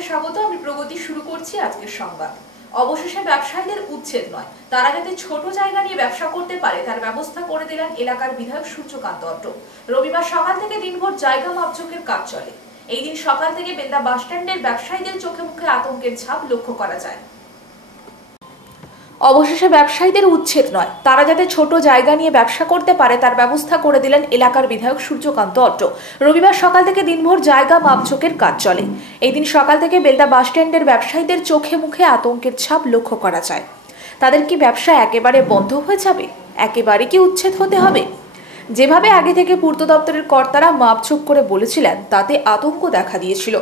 সকলকে স্বাগত। আমি প্রগতি শুরু করছি আজকের সংবাদ। অবশেষে ব্যবসায়ীদের উচ্ছেদ নয়, তারা যাতে ছোট জায়গা নিয়ে ব্যবসা করতে পারে তার ব্যবস্থা করে দিলেন এলাকার বিধায়ক সূর্যকান্ত অট্ট। রবিবার সকাল থেকে দিনভর জায়গা মাপজোকের কাজ চলে। এই দিন সকাল থেকে বেলদা বাসস্ট্যান্ডের ব্যবসায়ীদের চোখে মুখে আতঙ্কের ছাপ লক্ষ্য করা যায়। অবশেষে ব্যবসায়ীদের উচ্ছেদ নয়, তারা যাতে ছোট জায়গা নিয়ে ব্যবসা করতে পারে তার ব্যবস্থা করে দিলেন এলাকার বিধায়ক সূর্যকান্ত অট্ট। রবিবার সকাল থেকে দিনভর জায়গা মাপজোকের কাজ চলে। এই দিন সকাল থেকে বেলদা বাসস্ট্যান্ডের ব্যবসায়ীদের চোখে মুখে আতঙ্কের ছাপ লক্ষ্য করা যায়। তাদের কি ব্যবসা একেবারে বন্ধ হয়ে যাবে? একেবারে কি উচ্ছেদ হতে হবে? যেভাবে আগে থেকে পূর্ত দপ্তরের কর্তারা মাপঝোক করে বলেছিলেন তাতে আতঙ্ক দেখা দিয়েছিল।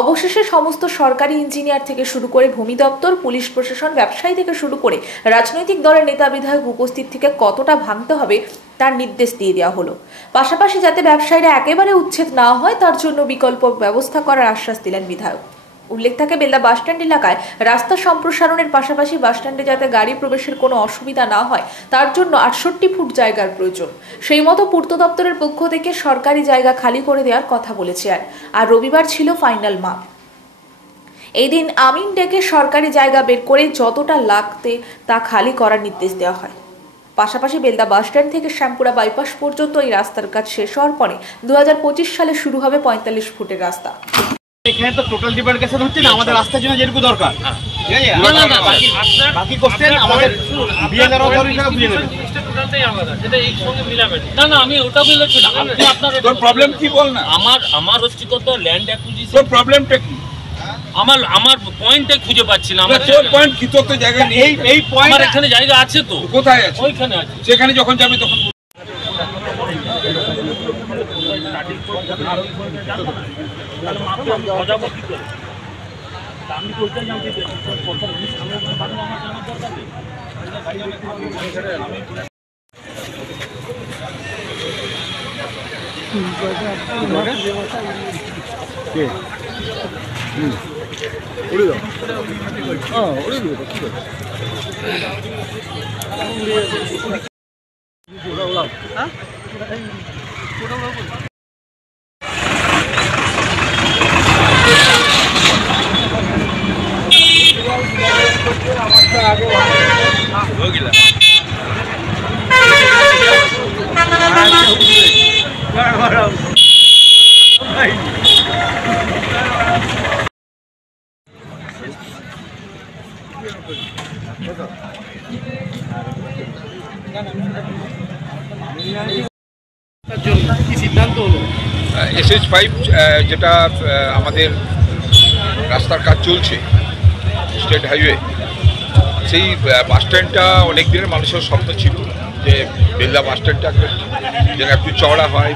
অবশেষে সমস্ত সরকারি ইঞ্জিনিয়ার থেকে শুরু করে ভূমি দপ্তর, পুলিশ প্রশাসন, ব্যবসায়ী থেকে শুরু করে রাজনৈতিক দলের নেতা বিধায়ক উপস্থিত থেকে কতটা ভাঙতে হবে তার নির্দেশ দিয়ে দেওয়া হলো। পাশাপাশি যাতে ব্যবসায়ীরা একেবারে উচ্ছেদ না হয় তার জন্য বিকল্প ব্যবস্থা করার আশ্বাস দিলেন বিধায়ক। উল্লেখ থাকে, বেলদা বাসস্ট্যান্ড এলাকায় রাস্তা সম্প্রসারণের পাশাপাশি বাসস্ট্যান্ডে যাতে গাড়ি প্রবেশের কোনো অসুবিধা না হয় তার জন্য 68 ফুট জায়গার প্রয়োজন। সেই মতো পূর্ত দপ্তরের পক্ষ থেকে সরকারি জায়গা খালি করে দেওয়ার কথা বলেছে। আর রবিবার ছিল ফাইনাল মাপ। এই দিন আমিন ডেকে সরকারি জায়গা বের করে যতটা লাগতে তা খালি করার নির্দেশ দেওয়া হয়। পাশাপাশি বেলদা বাসস্ট্যান্ড থেকে শ্যামপুরা বাইপাস পর্যন্ত এই রাস্তার কাজ শেষ হওয়ার পরে 2025 সালে শুরু হবে 45 ফুটের রাস্তা। এখানে তো টোটাল ডিমার্কেশন হচ্ছে না, আমাদের রাস্তার জন্য যেটুকু দরকার, ঠিক আছে? বাকি কোশ্চেন আমাদের বিএলআর অথরিটিরা বুঝে নেবে। টোটালটাই আলাদা, সেটা এই সঙ্গে মিলাবে না। না, আমি ওটা বলেছি না। আপনি আপনার তোর প্রবলেম কি বল না। আমার হচ্ছে কত ল্যান্ড অ্যাকুইজিশন। তোর প্রবলেমটা কি? আমার পয়েন্টটা খুঁজে পাচ্ছি না। আমার তোর পয়েন্ট কি? তোর তো জায়গা নেই। এই পয়েন্ট আমার এখানে জায়গা আছে তো। কোথায় আছে? ওইখানে আছে। সেখানে যখন যাবে তখন SH5 যেটা আমাদের রাস্তার কাজ চলছে স্টেট হাইওয়ে, সেই বাসস্ট্যান্ডটা অনেক দিনের মানুষের স্বপ্ন ছিল যে বেলদা বাসস্ট্যান্ডটা যেন একটু চওড়া হয়।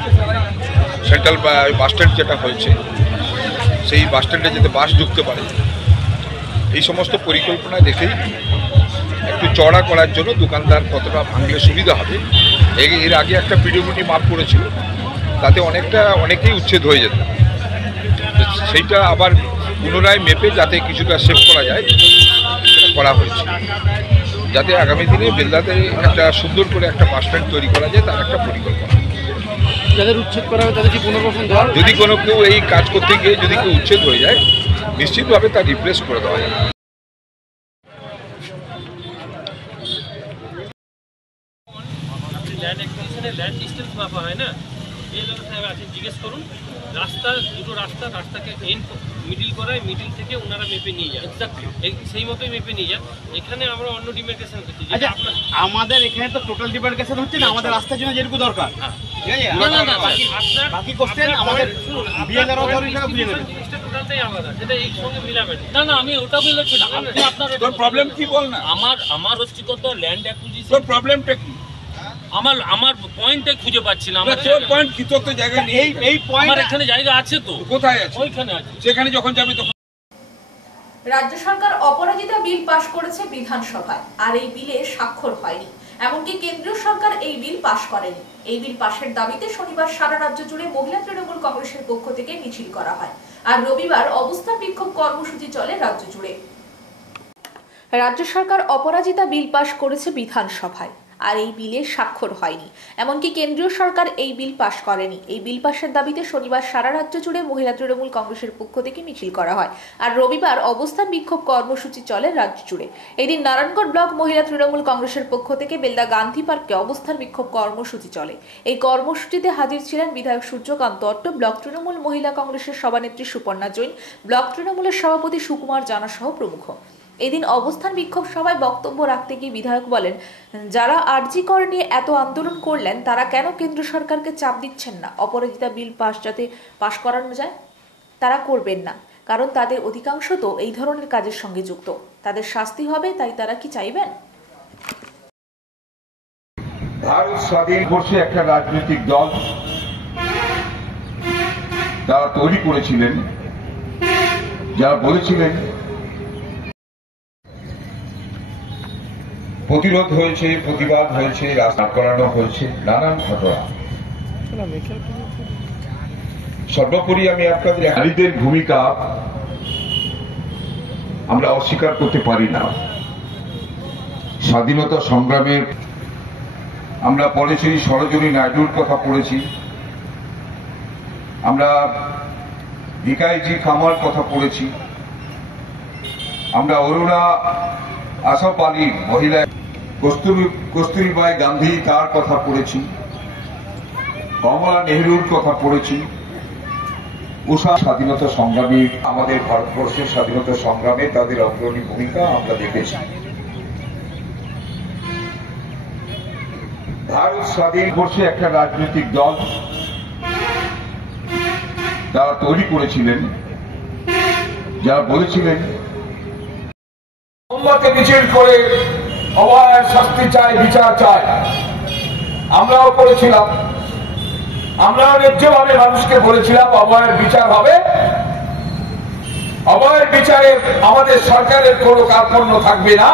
সেন্ট্রাল বাসস্ট্যান্ড যেটা হয়েছে সেই বাসস্ট্যান্ডে যাতে বাস ঢুকতে পারে, এই সমস্ত পরিকল্পনা দেখেই একটু চওড়া করার জন্য দোকানদার কতটা ভাঙলে সুবিধা হবে। এর আগে একটা পিডব্লিউডি মাপ করেছিল, তাতে অনেকেই উচ্ছেদ হয়ে যেত। সেইটা আবার পুনরায় মেপে যাতে কিছুটা সেভ করা যায় সেটা করা হয়েছে, যাতে আগামী দিনে বেলদাতে একটা সুন্দর করে একটা বাসস্ট্যান্ড তৈরি করা যায় তার একটা পরিকল্পনা। যাদের উচ্ছেদ করা হবে তাদের কি পুনর্বাসন দেওয়া? যদি কোনো কেউ এই কাজ করতে গিয়ে যদি কেউ উচ্ছেদ হয়ে যায় নিশ্চিতভাবে তা রিপ্লেস করে দেওয়া যায়। ল্যান্ড অ্যাকুইজিশনে ল্যান্ড ডিস্টেন্স মাপা হয় না, এই সাহেব আছে, জিজ্ঞেস করুন। দুটো রাস্তাকে মিডিল করায়, মিডিল থেকে ওনারা মেপে নিয়ে যান, সেই মতোই মেপে নিয়ে যান। এখানে আমরা অন্য ডিমার্কেশন করছি। আচ্ছা, আমাদের এখানে তো টোটাল ডিমার্কেশন হচ্ছে না, আমাদের রাস্তার জন্য যেটুকু দরকার, ঠিক আছে? বাকি কোশ্চেন আমাদের বিএলআর অথরিটিরা বুঝে নেবে। টোটালটাই আলাদা, সেটা এই সঙ্গে মিলাবে না। না, আমি ওটা বলেছি না। আপনি আপনার তোর প্রবলেম কি বল না। আমার হচ্ছে কত ল্যান্ড অ্যাকুইজিশন। তোর প্রবলেমটা কি? আমার পয়েন্টটা খুঁজে পাচ্ছি না। তোর পয়েন্ট কি? তোর তো জায়গা নেই। এই পয়েন্ট আমার এখানে জায়গা আছে তো। কোথায় আছে? ওইখানে আছে। সেখানে যখন যাবে তখন। রাজ্য সরকার অপরাজিতা বিল পাশ করেছে বিধানসভায়, আর এই বিলে স্বাক্ষর হয়নি। এমনকি কেন্দ্রীয় সরকার এই বিল পাশ করেনি। এই বিল পাশের দাবিতে শনিবার সারা রাজ্য জুড়ে মহিলা তৃণমূল কংগ্রেসের পক্ষ থেকে মিছিল করা হয়। আর রবিবার অবস্থান বিক্ষোভ কর্মসূচি চলে রাজ্য জুড়ে। রাজ্য সরকার অপরাজিতা বিল পাশ করেছে বিধানসভায়, আর এই বিলে স্বাক্ষর হয়নি। এমনকি কেন্দ্রীয় সরকার এই বিল পাশ করেনি। এই বিল পাশের দাবিতে শনিবার সারা রাজ্য জুড়ে মহিলা তৃণমূল কংগ্রেসের পক্ষ থেকে মিছিল করা হয়। আর রবিবার অবস্থান বিক্ষোভ কর্মসূচি চলে রাজ্য জুড়ে। এদিন নারায়ণগড় ব্লক মহিলা তৃণমূল কংগ্রেসের পক্ষ থেকে বেলদা গান্ধী পার্কে অবস্থান বিক্ষোভ কর্মসূচি চলে। এই কর্মসূচিতে হাজির ছিলেন বিধায়ক সূর্যকান্ত দত্ত, ব্লক তৃণমূল মহিলা কংগ্রেসের সভানেত্রী সুপর্ণা জৈন, ব্লক তৃণমূলের সভাপতি সুকুমার জানা সহ প্রমুখ। এদিন অবস্থান বিক্ষোভ সভায় বক্তব্য রাখতে গিয়ে বিধায়ক বলেন, যারা আরজি কর নিয়ে এত আন্দোলন করলেন তারা কেন কেন্দ্র সরকারকে চাপ দিচ্ছেন না অপরাজিতা বিল যাতে পাশ করানো যায়? তারা করবেন না, কারণ তাদের অধিকাংশ তো এই ধরনের কাজের সঙ্গে যুক্ত। তাদের শাস্তি হবে, তাই তারা কি চাইবেন? ভারত স্বাধীন বর্ষে একটা রাজনৈতিক দল তারা তৈরি করেছিলেন, যারা বলেছিলেন প্রতিরোধ হয়েছে, প্রতিবাদ হয়েছে, রাস্তা করানো হয়েছে, নানান ঘটনা। সর্বোপরি আমি আপনাদের নারীদের ভূমিকা আমরা অস্বীকার করতে পারি না। স্বাধীনতা সংগ্রামের আমরা পড়েছি, সরোজিনী নাইডুর কথা পড়েছি, আমরা ভিকাইজি কামার কথা পড়েছি, আমরা অরুণা আশফ আলী মহিলা, কস্তুরবাই গান্ধী তার কথা পড়েছি, কমলা নেহরুর কথা পড়েছি, উষা স্বাধীনতা সংগ্রামী, আমাদের ভারতবর্ষের স্বাধীনতা সংগ্রামে তাদের অগ্রণী ভূমিকা আমরা দেখেছি। ভারত স্বাধীন বর্ষে একটা রাজনৈতিক দল তারা তৈরি করেছিলেন, যারা বলেছিলেন মোমবাতি মিছিল করে অভয়ের শাস্তি চাই, বিচার চাই। আমরাও করেছিলাম, আমরাও ন্যায্যভাবে মানুষকে বলেছিলাম অভয়ের বিচার হবে, অভয়ের বিচারে আমাদের সরকারের কোনো কার্পণ্য থাকবে না।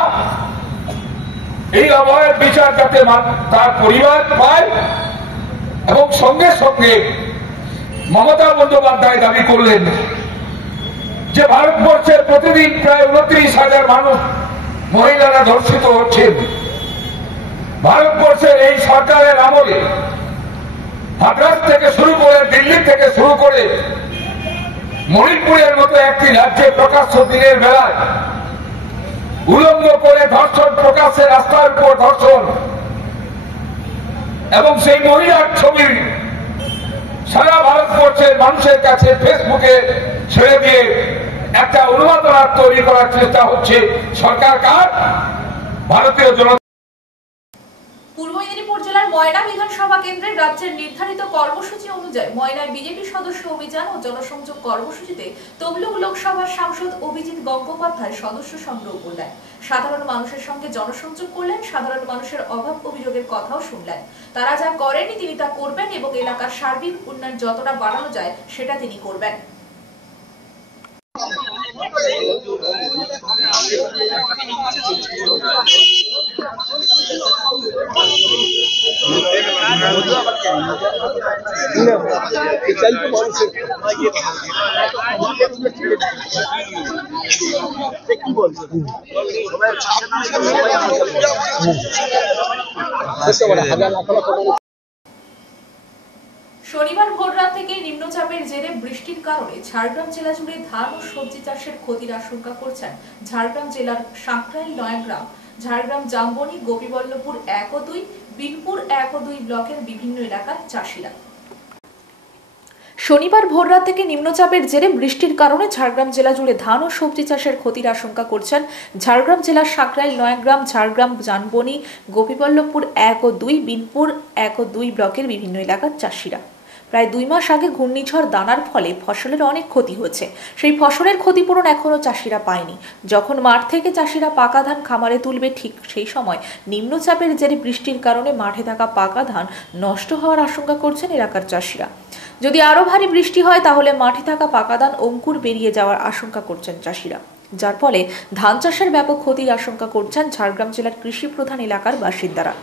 এই অভয়ের বিচার যাতে তার পরিবার পায়, এবং সঙ্গে সঙ্গে মমতা বন্দ্যোপাধ্যায় দাবি করলেন যে ভারতবর্ষের প্রতিদিন প্রায় 29,000 মানুষ মহিলারা ধর্ষিত হচ্ছেন। ভারতবর্ষের এই সরকারের আমলে মাদ্রাজ থেকে শুরু করে, দিল্লি থেকে শুরু করে মণিপুরের মতো একটি রাজ্যে প্রকাশ্য দিনের বেলায় উলঙ্গ করে ধর্ষণ, প্রকাশ্যে রাস্তার উপর ধর্ষণ, এবং সেই মহিলার ছবি সারা ভারতবর্ষের মানুষের কাছে ফেসবুকে ছেড়ে দিয়ে একটা উন্মাদনা তৈরি করার চেষ্টা হচ্ছে সরকার কার? ভারতীয় জনতা। পূর্ব মেদিনীপুর জেলার ময়না বিধানসভা কেন্দ্রের রাজ্যের নির্ধারিত কর্মসূচি অনুযায়ী ময়নায় বিজেপি সদস্য অভিযান ও জনসংযোগ কর্মসূচিতে তমলুক লোকসভার সাংসদ অভিজিৎ গঙ্গোপাধ্যায় সদস্য সংগ্রহ করলেন। সাধারণ মানুষের সঙ্গে জনসংযোগ করলেন, সাধারণ মানুষের অভাব অভিযোগের কথাও শুনলেন। তারা যা করেনি তিনি তা করবেন এবং এলাকার সার্বিক উন্নয়ন যতটা বাড়ানো যায় সেটা তিনি করবেন। শনিবার ভোররাত থেকে নিম্নচাপের জেরে বৃষ্টির কারণে ঝাড়গ্রাম জেলা জুড়ে ধান ও সবজি চাষের ক্ষতির আশঙ্কা করছেন ঝাড়গ্রাম জেলার সাঁকরাইল, নয়াগ্রাম, ঝাড়গ্রাম, জামবনি, গোপীবল্লভপুর 1 ও 2, বিনপুর 1 ও 2 ব্লকের বিভিন্ন এলাকার চাষিরা। শনিবার ভোররাত থেকে নিম্নচাপের জেরে বৃষ্টির কারণে ঝাড়গ্রাম জেলা জুড়ে ধান ও সবজি চাষের ক্ষতির আশঙ্কা করছেন ঝাড়গ্রাম জেলার সাঁকরাইল, নয়াগ্রাম, ঝাড়গ্রাম, জামবনি, গোপীবল্লভপুর 1 ও 2, বিনপুর 1 ও 2 ব্লকের বিভিন্ন এলাকার চাষিরা। প্রায় 2 মাস আগে ঘূর্ণিঝড় দানার ফলে ফসলের অনেক ক্ষতি হয়েছে। সেই ফসলের ক্ষতিপূরণ এখনো চাষিরা পায়নি। যখন মাঠ থেকে চাষিরা পাকা ধান খামারে তুলবে, ঠিক সেই সময় নিম্নচাপের জেরে বৃষ্টির কারণে মাঠে থাকা পাকা ধান নষ্ট হওয়ার আশঙ্কা করছেন এলাকার চাষিরা। যদি আরো ভারী বৃষ্টি হয় তাহলে মাঠে থাকা পাকা ধান অঙ্কুর বেরিয়ে যাওয়ার আশঙ্কা করছেন চাষিরা, যার ফলে ধান চাষের ব্যাপক ক্ষতির আশঙ্কা করছেন ঝাড়গ্রাম জেলার কৃষি প্রধান এলাকার বাসিন্দারা।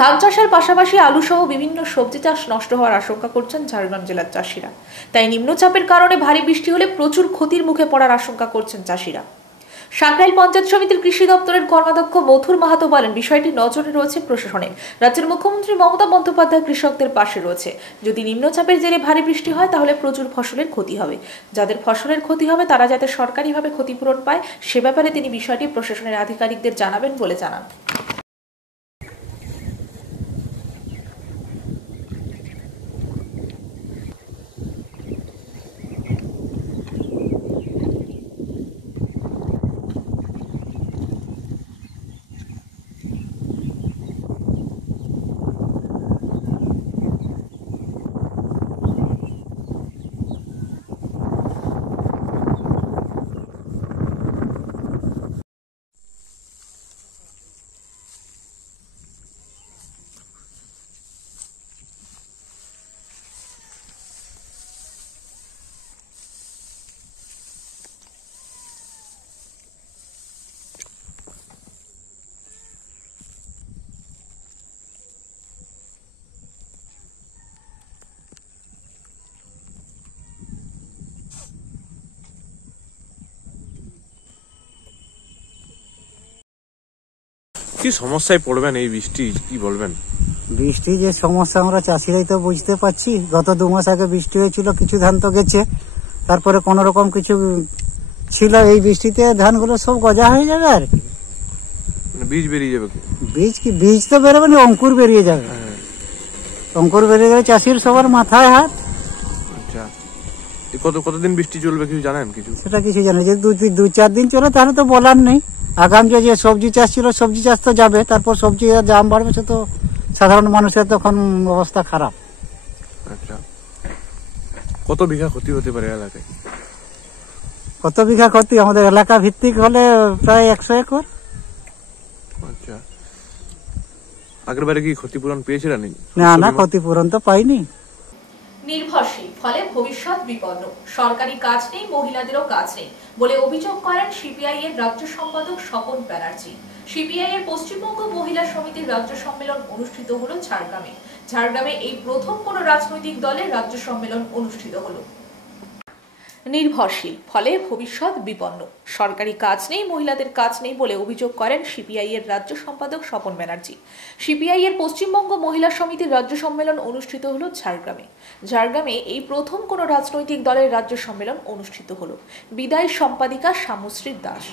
ধান চাষের পাশাপাশি আলু সহ বিভিন্ন সবজি চাষ নষ্ট হওয়ার আশঙ্কা করছেন ঝাড়গ্রাম জেলার চাষিরা। তাই নিম্নচাপের কারণে ভারী বৃষ্টি হলে প্রচুর ক্ষতির মুখে পড়ার আশঙ্কা করছেন চাষিরা। সাঁকরাইল পঞ্চায়েত সমিতির কৃষি দপ্তরের কর্মাধ্যক্ষ মথুর মাহাতো বলেন, বিষয়টি নজরে রয়েছে প্রশাসনের। রাজ্যের মুখ্যমন্ত্রী মমতা বন্দ্যোপাধ্যায় কৃষকদের পাশে রয়েছে। যদি নিম্নচাপের জেরে ভারী বৃষ্টি হয় তাহলে প্রচুর ফসলের ক্ষতি হবে। যাদের ফসলের ক্ষতি হবে তারা যাতে সরকারিভাবে ক্ষতিপূরণ পায় সে ব্যাপারে তিনি বিষয়টি প্রশাসনের আধিকারিকদের জানাবেন বলে জানান। কি সমস্যায় পড়বেন এই বৃষ্টি, কি বলবেন? বৃষ্টি যে সমস্যা আমরা চাষিরাই তো বুঝতে পারছি। গত 2 মাস আগে বৃষ্টি হয়েছিল, কিছু ধান তো গেছে, তারপরে কোন রকম কিছু ছিল। এই বৃষ্টিতে ধানগুলো সব গজা হয়ে যাবে আর কি। বীজ বেরিয়ে যাবে? বীজ তো বেরোবে না, অঙ্কুর বেরিয়ে যাবে। অঙ্কুর বেরিয়ে গেলে চাষির সবার মাথায় হাত। আচ্ছা, কতদিন বৃষ্টি চলবে কিছু জানেন? কিছু সেটা কিছু জানে, যে 2-4 দিন চলে তাহলে তো বলার নেই। আগামী যে সবজি চাষ ছিল, সবজি চাষ তো যাবে, তারপর সবজি দাম বাড়বে, সে তো সাধারণ মানুষের তখন অবস্থা খারাপ। আচ্ছা, কত বিঘা ক্ষতি হতে পারে এলাকায়? কত বিঘা ক্ষতি? আমাদের এলাকা ভিত্তিক হলে প্রায় 100 একর। আচ্ছা, আগের বারে কি ক্ষতিপূরণ পেয়েছিলেন? না, ক্ষতিপূরণ তো পাইনি। নির্ভরশীল, ফলে ভবিষ্যৎ বিপন্ন। সরকারি কাজ নেই, মহিলাদেরও কাজ নেই বলে অভিযোগ করেন সিপিআই এর রাজ্য সম্পাদক স্বপন ব্যানার্জি। সিপিআই এর পশ্চিমবঙ্গ মহিলা সমিতির রাজ্য সম্মেলন অনুষ্ঠিত হলো ঝাড়গ্রামে। ঝাড়গ্রামে এই প্রথম কোন রাজনৈতিক দলের রাজ্য সম্মেলন অনুষ্ঠিত হলো। নির্ভরশীল, ফলে ভবিষ্যৎ বিপন্ন। সরকারি কাজ নেই, মহিলাদের কাজ নেই বলে অভিযোগ করেন সিপিআই এর রাজ্য সম্পাদক স্বপন ব্যানার্জি। সিপিআই এর পশ্চিমবঙ্গ মহিলা সমিতির রাজ্য সম্মেলন অনুষ্ঠিত হলো ঝাড়গ্রামে। ঝাড়গ্রামে এই প্রথম কোনো রাজনৈতিক দলের রাজ্য সম্মেলন অনুষ্ঠিত হলো। বিদায়ী সম্পাদিকা শামুশ্রী দাস।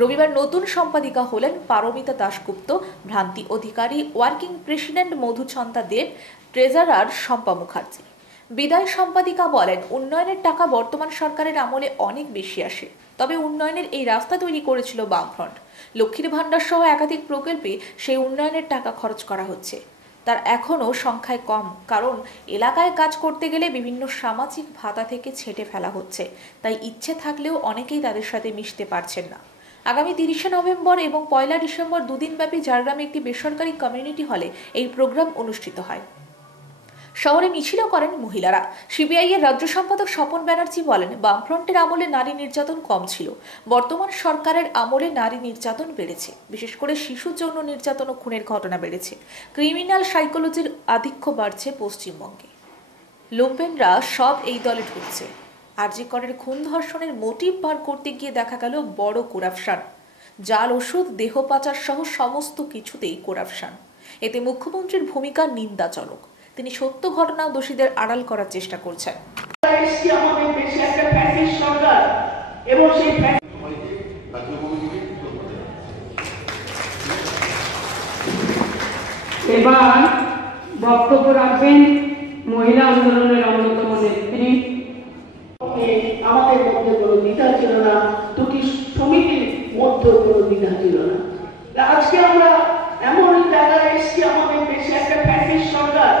রবিবার নতুন সম্পাদিকা হলেন পারমিতা দাশগুপ্ত, ভ্রান্তি অধিকারী, ওয়ার্কিং প্রেসিডেন্ট মধুচন্দ্রা দেব, ট্রেজারার শম্পা মুখার্জি। বিদায় সম্পাদিকা বলেন, উন্নয়নের টাকা বর্তমান সরকারের আমলে অনেক বেশি আসে, তবে উন্নয়নের এই রাস্তা তৈরি করেছিল বামফ্রন্ট। লক্ষ্মীর ভান্ডার সহ একাধিক প্রকল্পে সেই উন্নয়নের টাকা খরচ করা হচ্ছে, তার এখনও সংখ্যায় কম, কারণ এলাকায় কাজ করতে গেলে বিভিন্ন সামাজিক ভাতা থেকে ছেঁটে ফেলা হচ্ছে, তাই ইচ্ছে থাকলেও অনেকেই তাদের সাথে মিশতে পারছেন না। আগামী 30শে নভেম্বর এবং 1 ডিসেম্বর 2 দিনব্যাপী ঝাড়গ্রামে একটি বেসরকারি কমিউনিটি হলে এই প্রোগ্রাম অনুষ্ঠিত হয়। শহরে মিছিলও করেন মহিলারা। সিপিআই এর রাজ্য সম্পাদক স্বপন ব্যানার্জি বলেন, বামফ্রন্টের আমলে নারী নির্যাতন কম ছিল, বর্তমান সরকারের আমলে নারী নির্যাতন বেড়েছে, বিশেষ করে শিশু যৌন নির্যাতন ও খুনের ঘটনা বেড়েছে। ক্রিমিনাল সাইকোলজির আধিক্য বাড়ছে পশ্চিমবঙ্গে। লোম্পেনরা সব এই দলে ঢুকছে। আরজি করের খুন ধর্ষণের মোটিভ বার করতে গিয়ে দেখা গেল বড় করাপশন। জাল ওষুধ, দেহ পাচার সহ সমস্ত কিছুতেই করাপশন। এতে মুখ্যমন্ত্রীর ভূমিকা নিন্দাজনক। তিনি সত্য ঘটনা দোষীদের আড়াল করার চেষ্টা করছেন। এবার বক্তব্য রাখবেন মহিলা আন্দোলনের অন্যতম নেত্রী। আমাদের মধ্যে কোনো দ্বিধা ছিল না, দুটি সমিতির মধ্যে কোনো দ্বিধা ছিল না। আজকে আমরা এমন জায়গায় এসেছি, আমাদের দেশে একটা ফ্যাসিস্ট সরকার,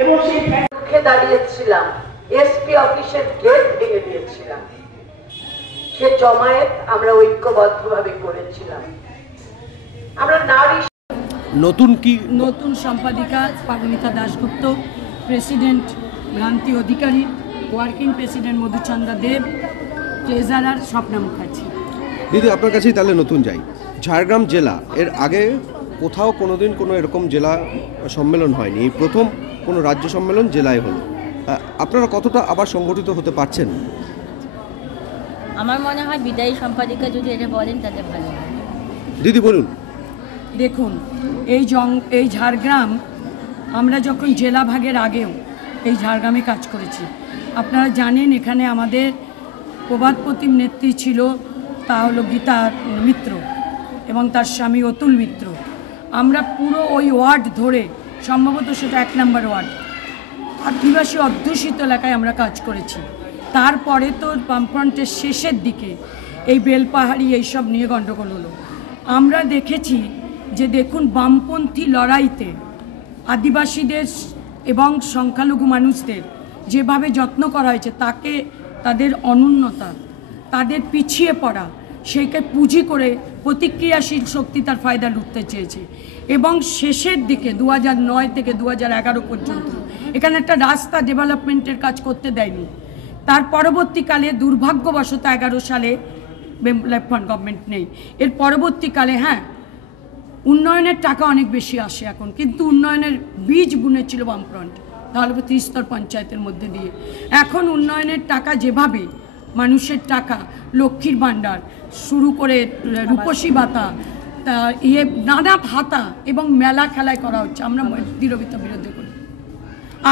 এবং সেই মুখে দাঁড়িয়েছিলাম, এসপি অফিসের গেট ভেঙে দিয়েছিলাম। সে জমায়েত আমরা ঐক্যবদ্ধভাবে করেছিলাম। আমরা নারী নতুন সম্পাদিকা পারমিতা দাশগুপ্ত, প্রেসিডেন্ট ভ্রান্তি অধিকারী, ওয়ার্কিং প্রেসিডেন্ট মধুচন্দ্রা দেব, ট্রেজারার স্বপ্না মুখার্জি। দিদি, আপনার কাছেই তাহলে নতুন যাই। ঝাড়গ্রাম জেলা এর আগে কোথাও কোনোদিন কোনো এরকম জেলা সম্মেলন হয়নি, এই প্রথম কোনো রাজ্য সম্মেলন জেলায় হলো। আপনারা কতটা আবার সংগঠিত হতে পারছেন? আমার মনে হয় বিদায়ী সম্পাদিকা যদি এটা বলেন তাহলে ভালো হয়। দিদি বলুন। দেখুন, এই ঝাড়গ্রাম আমরা যখন জেলা ভাগের আগেও এই ঝাড়গ্রামে কাজ করেছি। আপনারা জানেন এখানে আমাদের প্রবাদ প্রতিম নেত্রী ছিল, তা হলো গীতা মিত্র এবং তার স্বামী অতুল মিত্র। আমরা পুরো ওই ওয়ার্ড ধরে, সম্ভবত সেটা 1 নম্বর ওয়ার্ড, আদিবাসী অধ্যুষিত এলাকায় আমরা কাজ করেছি। তারপরে তো বামফ্রন্টের শেষের দিকে এই বেলপাহাড়ি এইসব নিয়ে গণ্ডগোল হলো। আমরা দেখেছি যে দেখুন, বামপন্থী লড়াইতে আদিবাসীদের এবং সংখ্যালঘু মানুষদের যেভাবে যত্ন করা হয়েছে, তাকে তাদের অনুন্নতা, তাদের পিছিয়ে পড়া, সেইকে পুঁজি করে প্রতিক্রিয়াশীল শক্তি তার ফায়দা লুটতে চেয়েছে। এবং শেষের দিকে 2009 থেকে 2011 পর্যন্ত এখানে একটা রাস্তা ডেভেলপমেন্টের কাজ করতে দেয়নি। তার পরবর্তীকালে দুর্ভাগ্যবশত 11 সালে লেফট ফ্রন্ট গভর্নমেন্ট নেই, এর পরবর্তীকালে হ্যাঁ উন্নয়নের টাকা অনেক বেশি আসে এখন, কিন্তু উন্নয়নের বীজ বুনেছিল বামফ্রন্ট, তাহলে 30 পঞ্চায়েতের মধ্যে দিয়ে। এখন উন্নয়নের টাকা যেভাবে মানুষের টাকা, লক্ষ্মীর ভাণ্ডার শুরু করে রূপসী ভাতা, নানা ভাতা এবং মেলা খেলায় করা হচ্ছে, আমরা দৃঢ়তা বিরোধী করি।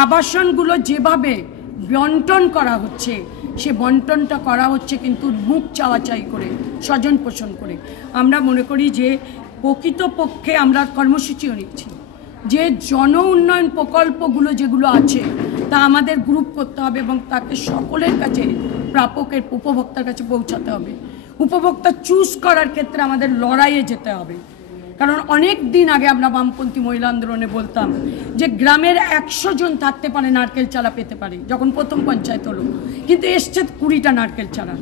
আবাসনগুলো যেভাবে বন্টন করা হচ্ছে, সে বন্টনটা করা হচ্ছে কিন্তু মুখ চাওয়াচাই করে, স্বজন পোষণ করে। আমরা মনে করি যে প্রকৃতপক্ষে আমরা কর্মসূচিও নিচ্ছি যে জন উন্নয়ন প্রকল্পগুলো যেগুলো আছে তা আমাদের গ্রুপ করতে হবে এবং তাকে সকলের কাছে, প্রাপকের, উপভোক্তার কাছে পৌঁছাতে হবে। উপভোক্তা চুজ করার ক্ষেত্রে আমাদের লড়াইয়ে যেতে হবে। কারণ অনেক দিন আগে আমরা বামপন্থী মহিলা আন্দোলনে বলতাম যে গ্রামের 100 জন থাকতে পারে নারকেল চারা পেতে পারে, যখন প্রথম পঞ্চায়েত হলো, কিন্তু এসছে 20টা নারকেল চারা।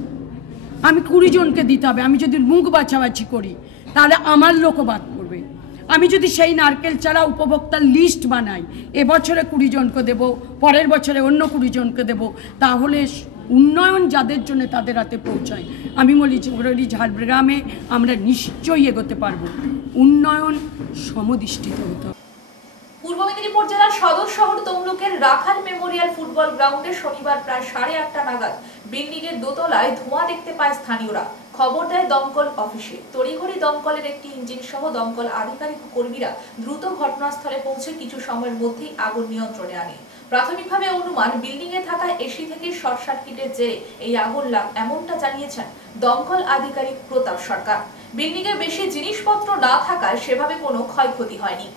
আমি 20 জনকে দিতে হবে। আমি যদি মুখ বাছাবাছি করি তাহলে আমার লোকও বাদ পড়বে। আমি যদি সেই নারকেল চারা উপভোক্তার লিস্ট বানাই, এবছরে 20 জনকে দেব, পরের বছরে অন্য 20 জনকে দেব, তাহলে উন্নয়ন যাদের জন্য তাদের হাতে পৌঁছায়। আমি বলি ঝাড়গ্রামে আমরা নিশ্চয়ই এগোতে পারবো। উন্নয়ন সমদৃষ্টিতে হতে হবে। পূর্ব মেদিনীপুর জেলার সদর শহর তমলুকের রাখাল মেমোরিয়াল ফুটবল গ্রাউন্ডে শনিবার প্রায় 8:30 নাগাদ বিল্ডিংয়ের দোতলায় ধোঁয়া দেখতে পায় স্থানীয়রা। খবর দেয় দমকল অফিসে। তড়িঘড়ি দমকলের একটি ইঞ্জিন সহ দমকল আধিকারিক ও কর্মীরা দ্রুত ঘটনাস্থলে পৌঁছে কিছু সময়ের মধ্যেই আগুন নিয়ন্ত্রণে আনে। প্রাথমিকভাবে অনুমান বিল্ডিং এ থাকা এসি থেকে শর্ট সার্কিটের জেরে এই আগুন লাগ, এমনটা জানিয়েছেন দমকল আধিকারিক প্রতাপ সরকার। বিল্ডিং এ বেশি জিনিসপত্র না থাকায় সেভাবে কোনো ক্ষয়ক্ষতি হয়নি।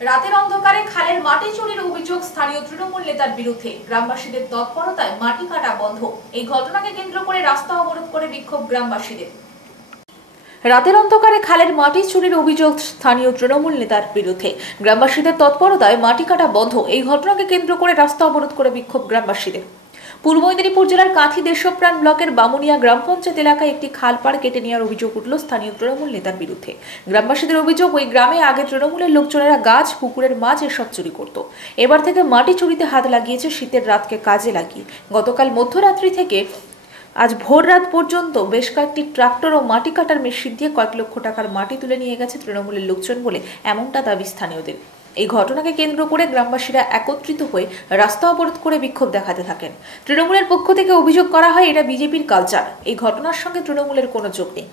রাতের অন্ধকারে খালের মাটি চুরির অভিযোগ স্থানীয় তৃণমূল নেতার বিরুদ্ধে। গ্রামবাসীদের তৎপরতায় মাটি কাটা বন্ধ। এই ঘটনাকে কেন্দ্র করে রাস্তা অবরোধ করে বিক্ষোভ গ্রামবাসীদের। রাতের অন্ধকারে খালের মাটি চুরির অভিযোগ স্থানীয় তৃণমূল নেতার বিরুদ্ধে। গ্রামবাসীদের তৎপরতায় মাটি কাটা বন্ধ। এই ঘটনাকে কেন্দ্র করে রাস্তা অবরোধ করে বিক্ষোভ গ্রামবাসীদের। পূর্ব মেদিনীপুর জেলার কাঁথি দেশপ্রাণ ব্লকের বামুনিয়া গ্রাম পঞ্চায়েত এলাকায় একটি খাল পাড় কেটে নেওয়ার অভিযোগ উঠল স্থানীয় তৃণমূল নেতার বিরুদ্ধে। গ্রামবাসীদের অভিযোগ, ওই গ্রামে আগে তৃণমূলের লোকজনেরা গাছ, পুকুরের মাছ এসব চুরি করত। এবার থেকে মাটি চুরিতে হাত লাগিয়েছে শীতের রাতকে কাজে লাগিয়ে। গতকাল মধ্যরাত্রি থেকে আজ ভোর রাত পর্যন্ত বেশ কয়েকটি ট্রাক্টর ও মাটি কাটার মেশিন দিয়ে কয়েক লক্ষ টাকার মাটি তুলে নিয়ে গেছে তৃণমূলের লোকজন বলে এমনটা দাবি স্থানীয়দের। এই ঘটনাকে কেন্দ্র করে গ্রামবাসীরা একত্রিত হয়ে রাস্তা অবরোধ করে বিক্ষোভ দেখাতে থাকেন। তৃণমূলের পক্ষ থেকে অভিযোগ করা হয় এটা বিজেপির কালচার। এই ঘটনার সঙ্গে তৃণমূলের কোনো যোগ নেই।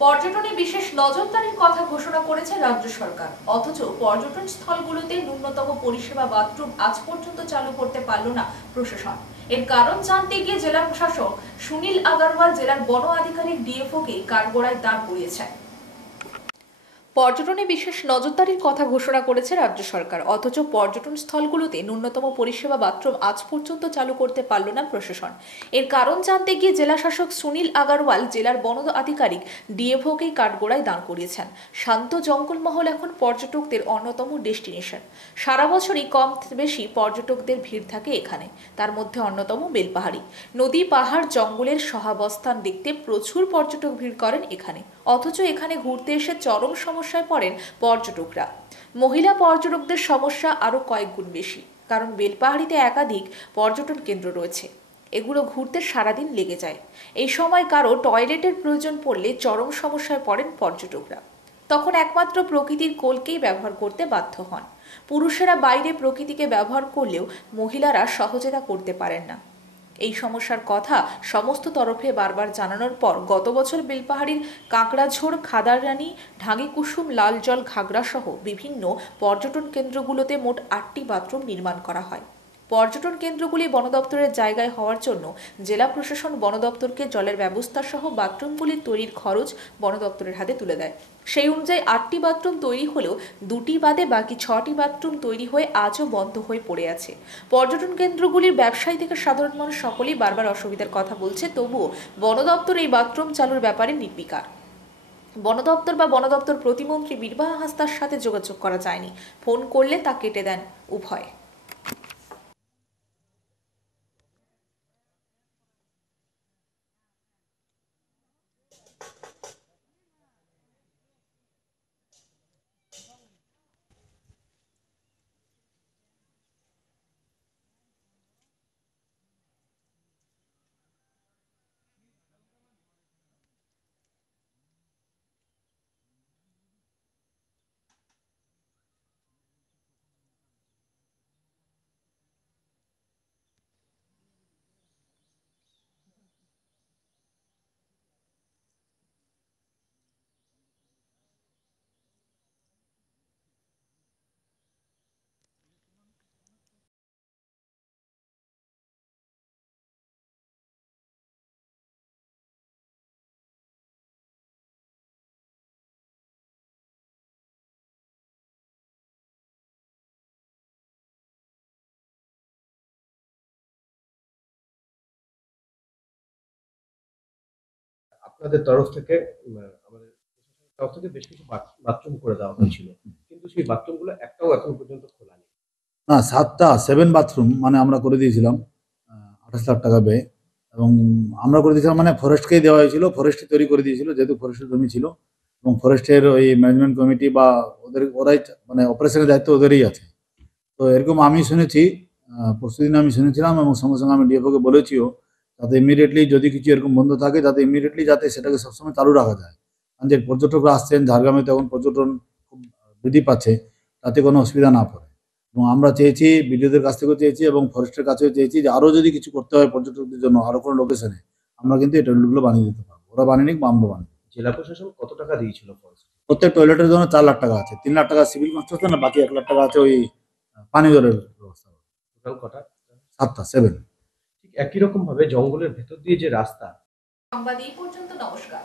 পর্যটনে বিশেষ নজরদারির কথা ঘোষণা করেছে রাজ্য সরকার, অথচ পর্যটন স্থলগুলোতে ন্যূনতম পরিষেবা বাথরুম আজ পর্যন্ত চালু করতে পারল না প্রশাসন। এর কারণ জানতে গিয়ে জেলা প্রশাসক সুনীল আগারওয়াল জেলার বন আধিকারিক ডিএফওকে কাঠগড়ায় দাঁড় করিয়েছেন। পর্যটনে বিশেষ নজরদারির কথা ঘোষণা করেছে রাজ্য সরকার, অথচ পর্যটন স্থলগুলোতে ন্যূনতম পরিষেবা বাথরুম আজ পর্যন্ত চালু করতে পারল না প্রশাসন। এর কারণ জানতে গিয়ে জেলা শাসক সুনীল আগারওয়াল জেলার বন আধিকারিক ডিএফওকেই কাঠগড়ায় দাঁড় করিয়েছেন। শান্ত জঙ্গলমহল এখন পর্যটকদের অন্যতম ডেস্টিনেশন। সারা বছরই কম বেশি পর্যটকদের ভিড় থাকে এখানে। তার মধ্যে অন্যতম বেলপাহাড়ি। নদী, পাহাড়, জঙ্গলের সহাবস্থান দেখতে প্রচুর পর্যটক ভিড় করেন এখানে, অথচ এখানে ঘুরতে এসে চরম সমস্যায় পড়েন পর্যটকরা। মহিলা পর্যটকদের সমস্যা আরও কয়েক গুণ বেশি, কারণ বেলপাহাড়িতে একাধিক পর্যটন কেন্দ্র রয়েছে। এগুলো ঘুরতে সারাদিন লেগে যায়। এই সময় কারো টয়লেটের প্রয়োজন পড়লে চরম সমস্যায় পড়েন পর্যটকরা। তখন একমাত্র প্রকৃতির কোলকেই ব্যবহার করতে বাধ্য হন। পুরুষেরা বাইরে প্রকৃতিকে ব্যবহার করলেও মহিলারা সহজে তা করতে পারেন না। এই সমস্যার কথা সমস্ত তরফে বারবার জানানোর পর গত বছর বেলপাহাড়ির কাঁকড়াঝোড়, খাদাররানী, ঢাঙ্গিকুসুম, লালজল, ঘাগড়া সহ বিভিন্ন পর্যটন কেন্দ্রগুলোতে মোট 8টি বাথরুম নির্মাণ করা হয়। পর্যটন কেন্দ্রগুলি বন দপ্তরের জায়গায় হওয়ার জন্য জেলা প্রশাসন বন দপ্তরকে জলের ব্যবস্থা সহ বাথরুমগুলির তৈরির খরচ বন দপ্তরের হাতে তুলে দেয়। সেই অনুযায়ী 8টি বাথরুম তৈরি হলেও 2টি বাদে বাকি 6টি বাথরুম তৈরি হয়ে আজও বন্ধ হয়ে পড়ে আছে। পর্যটন কেন্দ্রগুলির ব্যবসায়ী থেকে সাধারণ মানুষ সকলেই বারবার অসুবিধার কথা বলছে, তবুও বন দপ্তর এই বাথরুম চালুর ব্যাপারে নির্বিকার। বন দপ্তর বা বন দপ্তর প্রতিমন্ত্রী বীরবাহা হাসদার সাথে যোগাযোগ করা যায়নি। ফোন করলে তা কেটে দেন উভয়। আপনাদের তরফ থেকে আমাদের তরফ থেকে বেশ কিছু বাথরুম করে দেওয়া হয়েছিল, কিন্তু সেই বাথরুমগুলো একটাও এখন পর্যন্ত খোলা নেই। না, 7 বাথরুম মানে আমরা করে দিয়েছিলাম 28 লাখ টাকা ব্যয়, এবং আমরা করে দিয়েছিলাম মানে ফরেস্টকেই দেওয়া হয়েছিল, ফরেস্টই তৈরি করে দিয়েছিল, যেহেতু ফরেস্টের জমি ছিল, এবং ফরেস্টের ওই ম্যানেজমেন্ট কমিটি বা ওরাই মানে অপারেশনের দায়িত্ব ওদেরই আছে। তো এরকম আমি শুনেছি, পরশুদিন আমি শুনেছিলাম, এবং সঙ্গে সঙ্গে আমি ডিএফওকে বলেছিও যাতে ইমিডিয়েটলি যদি কিছু এরকম বন্ধ থাকে যাতে ইমিডিয়েটলি যাতে সেটাকে সবসময় চালু রাখা যায়। কারণ যে পর্যটকরা আসছেন ঝাড়গ্রামে, তখন পর্যটন খুব বৃদ্ধি পাচ্ছে, তাতে কোনো অসুবিধা না পড়ে। এবং আমরা চেয়েছি, বিডিওদের কাছ থেকেও চেয়েছি এবং ফরেস্টের কাছেও চেয়েছি যে আরও যদি কিছু করতে হয় পর্যটকদের জন্য আরও কোনো লোকেশনে, আমরা কিন্তু এই টয়লেটগুলো বানিয়ে দিতে পারবো। ওরা বানিয়ে নিক বা আমরা বানিয়ে। জেলা প্রশাসন কত টাকা দিয়েছিল ফরেস্ট? প্রত্যেক টয়লেটের জন্য 4 লাখ টাকা আছে, 3 লাখ টাকা সিভিল কনস্ট্রাকশন, না বাকি 1 লাখ টাকা আছে ওই পানি জলের ব্যবস্থা। টোটাল কটা? 7। ঠিক একই রকম ভাবে জঙ্গলের ভেতর দিয়ে যে রাস্তা। সংবাদ এই পর্যন্ত। নমস্কার।